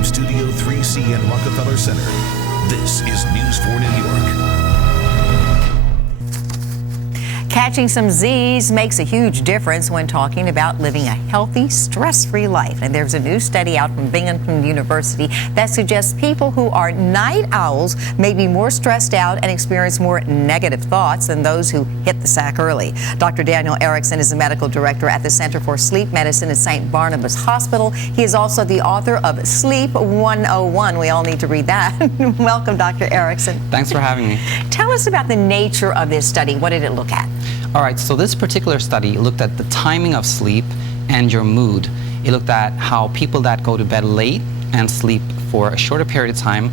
from Studio 3C and Rockefeller Center, this is News 4 New York. Catching some Z's makes a huge difference when talking about living a healthy, stress-free life. And there's a new study out from Binghamton University that suggests people who are night owls may be more stressed out and experience more negative thoughts than those who hit the sack early. Dr. Daniel Erichsen is the medical director at the Center for Sleep Medicine at St. Barnabas Hospital. He is also the author of Sleep 101. We all need to read that. Welcome, Dr. Erichsen. Thanks for having me. Tell us about the nature of this study. What did it look at? All right, so this particular study looked at the timing of sleep and your mood. It looked at how people that go to bed late and sleep for a shorter period of time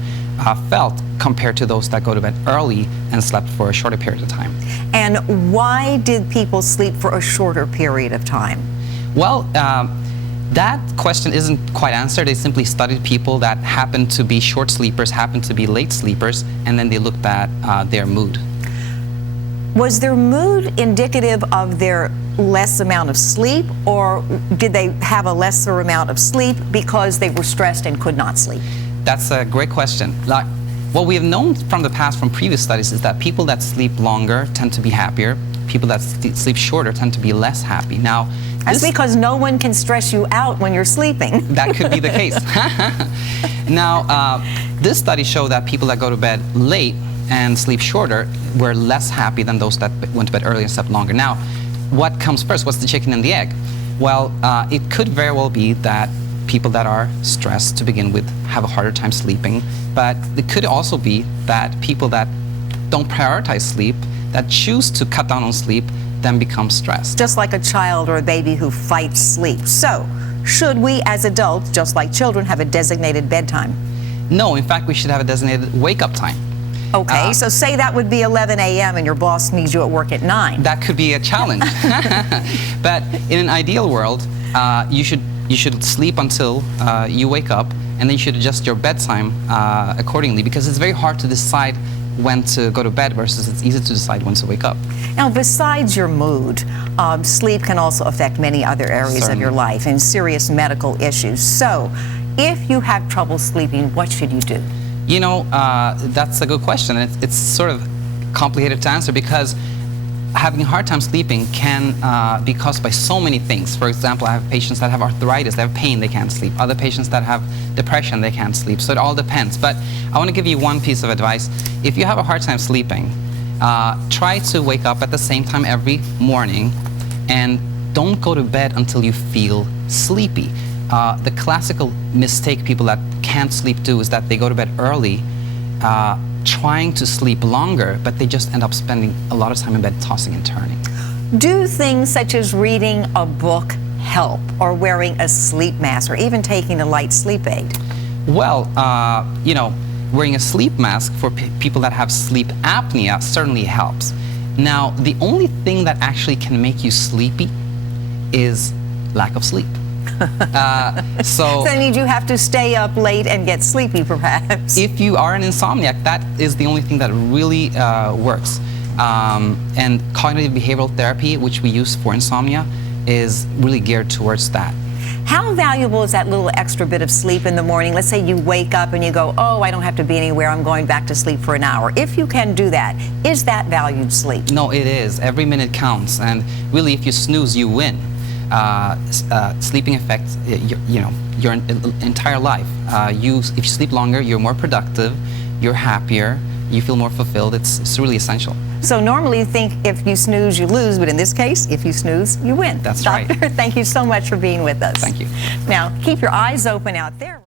felt compared to those that go to bed early and slept for a shorter period of time. And why did people sleep for a shorter period of time? Well, that question isn't quite answered. They simply studied people that happened to be short sleepers, happened to be late sleepers, and then they looked at their mood. Was their mood indicative of their less amount of sleep, or did they have a lesser amount of sleep because they were stressed and could not sleep? That's a great question. What we have known from the past, from previous studies, is that people that sleep longer tend to be happier. People that sleep shorter tend to be less happy. Now, that's because no one can stress you out when you're sleeping. That could be the case. Now, this study showed that people that go to bed late and sleep shorter were less happy than those that went to bed early and slept longer. Now, what comes first? What's the chicken and the egg? Well, it could very well be that people that are stressed to begin with have a harder time sleeping, but it could also be that people that don't prioritize sleep, that choose to cut down on sleep, then become stressed. Just like a child or a baby who fights sleep. So, should we as adults, just like children, have a designated bedtime? No, in fact, we should have a designated wake-up time. Okay, so say that would be 11 a.m. and your boss needs you at work at 9. That could be a challenge. But in an ideal world, you should sleep until you wake up, and then you should adjust your bedtime accordingly, because it's very hard to decide when to go to bed versus it's easy to decide when to wake up. Now, besides your mood, sleep can also affect many other areas of your life and serious medical issues. So, if you have trouble sleeping, what should you do? You know, that's a good question, and it's sort of complicated to answer, because having a hard time sleeping can be caused by so many things. For example, I have patients that have arthritis, they have pain, they can't sleep. Other patients that have depression, they can't sleep. So it all depends. But I want to give you one piece of advice. If you have a hard time sleeping, try to wake up at the same time every morning, and don't go to bed until you feel sleepy. The classical mistake people that can't sleep do is that they go to bed early, trying to sleep longer, but they just end up spending a lot of time in bed tossing and turning. Do things such as reading a book help, or wearing a sleep mask, or even taking a light sleep aid? Well, you know, wearing a sleep mask for people that have sleep apnea certainly helps. Now, the only thing that actually can make you sleepy is lack of sleep. So then you have to stay up late and get sleepy, perhaps. If you are an insomniac, that is the only thing that really works. And cognitive behavioral therapy, which we use for insomnia, is really geared towards that. How valuable is that little extra bit of sleep in the morning? Let's say you wake up and you go, oh, I don't have to be anywhere, I'm going back to sleep for an hour. If you can do that, is that valued sleep? No, it is. Every minute counts, and really, if you snooze, you win. Sleeping affects your entire life. If you sleep longer, you're more productive, you're happier, you feel more fulfilled. It's really essential. So normally you think if you snooze, you lose, but in this case, if you snooze, you win. That's Doctor, right. Thank you so much for being with us. Thank you. Now, keep your eyes open out there.